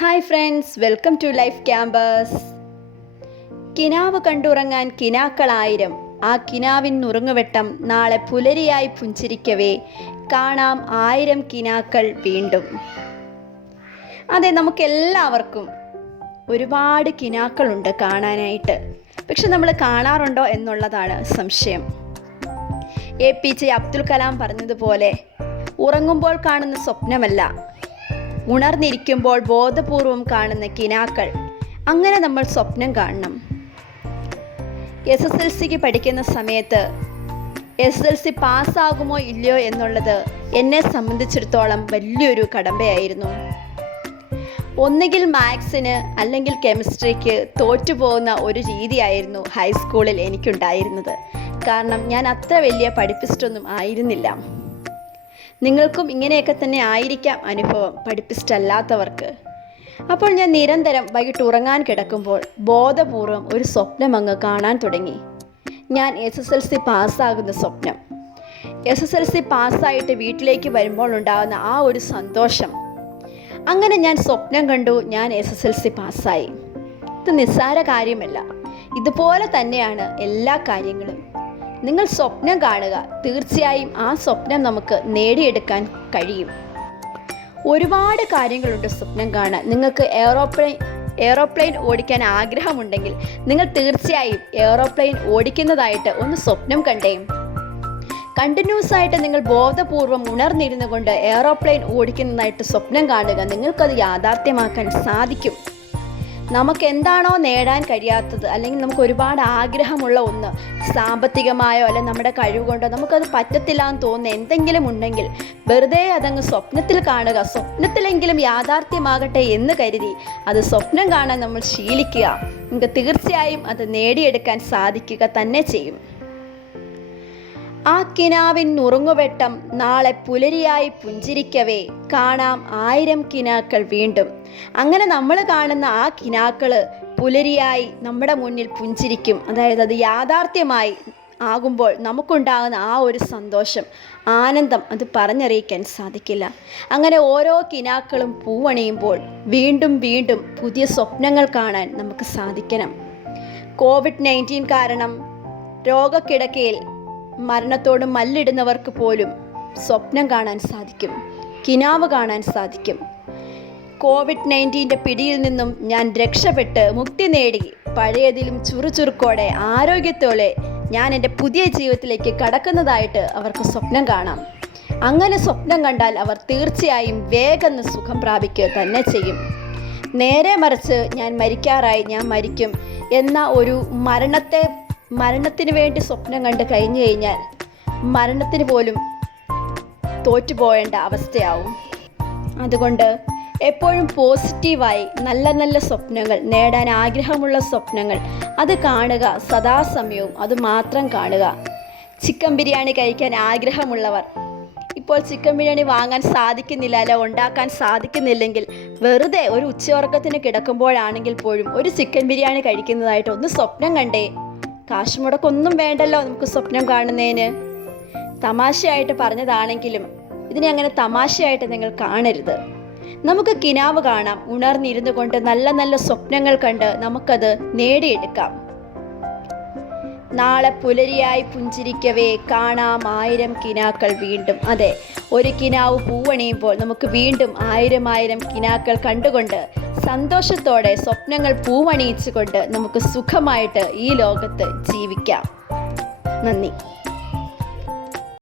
Hi friends, welcome to life campus. കിനാവ് കണ്ടുറങ്ങാൻ കിനാക്കളായിരം, ആ കിനാവിൻ നുറുങ്ങുവെട്ടം നാളെ പുലരിയായി പുഞ്ചിരിക്കവേ കാണാം ആയിരം കിനാക്കൾ വീണ്ടും. അതെ, നമുക്കെല്ലാവർക്കും ഒരുപാട് കിനാക്കളുണ്ട് കാണാനായിട്ട്. പക്ഷെ നമ്മൾ കാണാറുണ്ടോ എന്നുള്ളതാണ് സംശയം. APJ അബ്ദുൽ കലാം പറഞ്ഞതുപോലെ, ഉറങ്ങുമ്പോൾ കാണുന്ന സ്വപ്നമല്ല, ഉണർന്നിരിക്കുമ്പോൾ ബോധപൂർവം കാണുന്ന കിനാക്കൾ. അങ്ങനെ നമ്മൾ സ്വപ്നം കാണണം. SSLCക്ക് പഠിക്കുന്ന സമയത്ത് SSLC പാസ്സാകുമോ ഇല്ലയോ എന്നുള്ളത് എന്നെ സംബന്ധിച്ചിടത്തോളം വലിയൊരു കടമ്പയായിരുന്നു. ഒന്നുകിൽ മാത്സിന് അല്ലെങ്കിൽ കെമിസ്ട്രിക്ക് തോറ്റുപോകുന്ന ഒരു രീതിയായിരുന്നു ഹൈസ്കൂളിൽ എനിക്കുണ്ടായിരുന്നത്. കാരണം ഞാൻ അത്ര വലിയ പഠിപ്പിസ്റ്റൊന്നും ആയിരുന്നില്ല. നിങ്ങൾക്കും ഇങ്ങനെയൊക്കെ തന്നെ ആയിരിക്കാം അനുഭവം, പഠിപ്പിസ്റ്റ് അല്ലാത്തവർക്ക്. അപ്പോൾ ഞാൻ നിരന്തരം വൈകിട്ട് ഉറങ്ങാൻ കിടക്കുമ്പോൾ ബോധപൂർവം ഒരു സ്വപ്നം അങ്ങ് കാണാൻ തുടങ്ങി. ഞാൻ SSLC പാസ്സാകുന്ന സ്വപ്നം. SSLC പാസ്സായിട്ട് വീട്ടിലേക്ക് വരുമ്പോൾ ഉണ്ടാകുന്ന ആ ഒരു സന്തോഷം. അങ്ങനെ ഞാൻ സ്വപ്നം കണ്ടു, ഞാൻ SSLC പാസ്സായി. ഇത് നിസ്സാര കാര്യമല്ല. ഇതുപോലെ തന്നെയാണ് എല്ലാ കാര്യങ്ങളും. നിങ്ങൾ സ്വപ്നം കാണുക, തീർച്ചയായും ആ സ്വപ്നം നമുക്ക് നേടിയെടുക്കാൻ കഴിയും. ഒരുപാട് കാര്യങ്ങളുണ്ട് സ്വപ്നം കാണാൻ. നിങ്ങൾക്ക് എയറോപ്ലെയിൻ ഓടിക്കാൻ ആഗ്രഹമുണ്ടെങ്കിൽ നിങ്ങൾ തീർച്ചയായും എയറോപ്ലെയിൻ ഓടിക്കുന്നതായിട്ട് ഒന്ന് സ്വപ്നം കണ്ടേ. കണ്ടിന്യൂസ് ആയിട്ട് നിങ്ങൾ ബോധപൂർവം ഉണർന്നിരുന്നു കൊണ്ട് എയറോപ്ലെയിൻ ഓടിക്കുന്നതായിട്ട് സ്വപ്നം കാണുക. നിങ്ങൾക്കത് യാഥാർത്ഥ്യമാക്കാൻ സാധിക്കും. നമുക്ക് എന്താണോ നേടാൻ കഴിയാത്തത്, അല്ലെങ്കിൽ നമുക്ക് ഒരുപാട് ആഗ്രഹമുള്ള ഒന്ന്, സാമ്പത്തികമായോ അല്ലെങ്കിൽ നമ്മുടെ കഴിവ് കൊണ്ടോ നമുക്കത് പറ്റത്തില്ല എന്ന് തോന്നുന്ന എന്തെങ്കിലും ഉണ്ടെങ്കിൽ വെറുതെ അതങ്ങ് സ്വപ്നത്തിൽ കാണുക. സ്വപ്നത്തിലെങ്കിലും യാഥാർത്ഥ്യമാകട്ടെ എന്ന് കരുതി അത് സ്വപ്നം കാണാൻ നമ്മൾ ശീലിക്കുക. നമുക്ക് തീർച്ചയായും അത് നേടിയെടുക്കാൻ സാധിക്കുക തന്നെ ചെയ്യും. ആ കിനാവിൻ നുറുങ്ങുവെട്ടം നാളെ പുലരിയായി പുഞ്ചിരിക്കവേ കാണാം ആയിരം കിനാക്കൾ വീണ്ടും. അങ്ങനെ നമ്മൾ കാണുന്ന ആ കിനാക്കൾ പുലരിയായി നമ്മുടെ മുന്നിൽ പുഞ്ചിരിക്കും. അതായത് അത് യാഥാർത്ഥ്യമായി ആകുമ്പോൾ നമുക്കുണ്ടാകുന്ന ആ ഒരു സന്തോഷം, ആനന്ദം, അത് പറഞ്ഞറിയിക്കാൻ സാധിക്കില്ല. അങ്ങനെ ഓരോ കിനാക്കളും പൂവണിയുമ്പോൾ വീണ്ടും വീണ്ടും പുതിയ സ്വപ്നങ്ങൾ കാണാൻ നമുക്ക് സാധിക്കണം. COVID-19 കാരണം രോഗക്കിടക്കയിൽ മരണത്തോട് മല്ലിടുന്നവർക്ക് പോലും സ്വപ്നം കാണാൻ സാധിക്കും, കിനാവ് കാണാൻ സാധിക്കും. COVID-19 പിടിയിൽ നിന്നും ഞാൻ രക്ഷപ്പെട്ട് മുക്തി നേടി പഴയതിലും ചുറുചുറുക്കോടെ ആരോഗ്യത്തോടെ ഞാൻ എൻ്റെ പുതിയ ജീവിതത്തിലേക്ക് കടക്കുന്നതായിട്ട് അവർക്ക് സ്വപ്നം കാണാം. അങ്ങനെ സ്വപ്നം കണ്ടാൽ അവർ തീർച്ചയായും വേഗം സുഖം പ്രാപിക്കുക തന്നെ ചെയ്യും. നേരെ മറിച്ച് ഞാൻ മരിക്കാറായി, ഞാൻ മരിക്കും എന്ന ഒരു മരണത്തിന് വേണ്ടി സ്വപ്നം കണ്ട് കഴിഞ്ഞു കഴിഞ്ഞാൽ മരണത്തിന് പോലും തോറ്റുപോകേണ്ട അവസ്ഥയാവും. അതുകൊണ്ട് എപ്പോഴും പോസിറ്റീവായി നല്ല നല്ല സ്വപ്നങ്ങൾ, നേടാൻ ആഗ്രഹമുള്ള സ്വപ്നങ്ങൾ അത് കാണുക. സദാസമയവും അത് മാത്രം കാണുക. ചിക്കൻ ബിരിയാണി കഴിക്കാൻ ആഗ്രഹമുള്ളവർ, ഇപ്പോൾ ചിക്കൻ ബിരിയാണി വാങ്ങാൻ സാധിക്കുന്നില്ല, അല്ല ഉണ്ടാക്കാൻ സാധിക്കുന്നില്ലെങ്കിൽ വെറുതെ ഒരു ഉച്ചയുറക്കത്തിന് കിടക്കുമ്പോഴാണെങ്കിൽ പോലും ഒരു ചിക്കൻ ബിരിയാണി കഴിക്കുന്നതായിട്ട് ഒന്ന് സ്വപ്നം കണ്ടേ. കാശ് മുടക്കൊന്നും വേണ്ടല്ലോ നമുക്ക് സ്വപ്നം കാണുന്നതിന്. തമാശയായിട്ട് പറഞ്ഞതാണെങ്കിലും ഇതിനെ അങ്ങനെ തമാശയായിട്ട് നിങ്ങൾ കാണരുത്. നമുക്ക് കിനാവ് കാണാം. ഉണർന്നിരുന്നു കൊണ്ട് നല്ല നല്ല സ്വപ്നങ്ങൾ കണ്ട് നമുക്കത് നേടിയെടുക്കാം. നാളെ പുലരിയായി പുഞ്ചിരിക്കവേ കാണാം ആയിരം കിനാക്കൾ വീണ്ടും. അതെ, ഒരു കിനാവ് പൂവണിയുമ്പോൾ നമുക്ക് വീണ്ടും ആയിരം കിനാക്കൾ കണ്ടുകൊണ്ട് സന്തോഷത്തോടെ സ്വപ്നങ്ങൾ പൂവണിയിച്ചുകൊണ്ട് നമുക്ക് സുഖമായിട്ട് ഈ ലോകത്ത് ജീവിക്കാം. നന്ദി.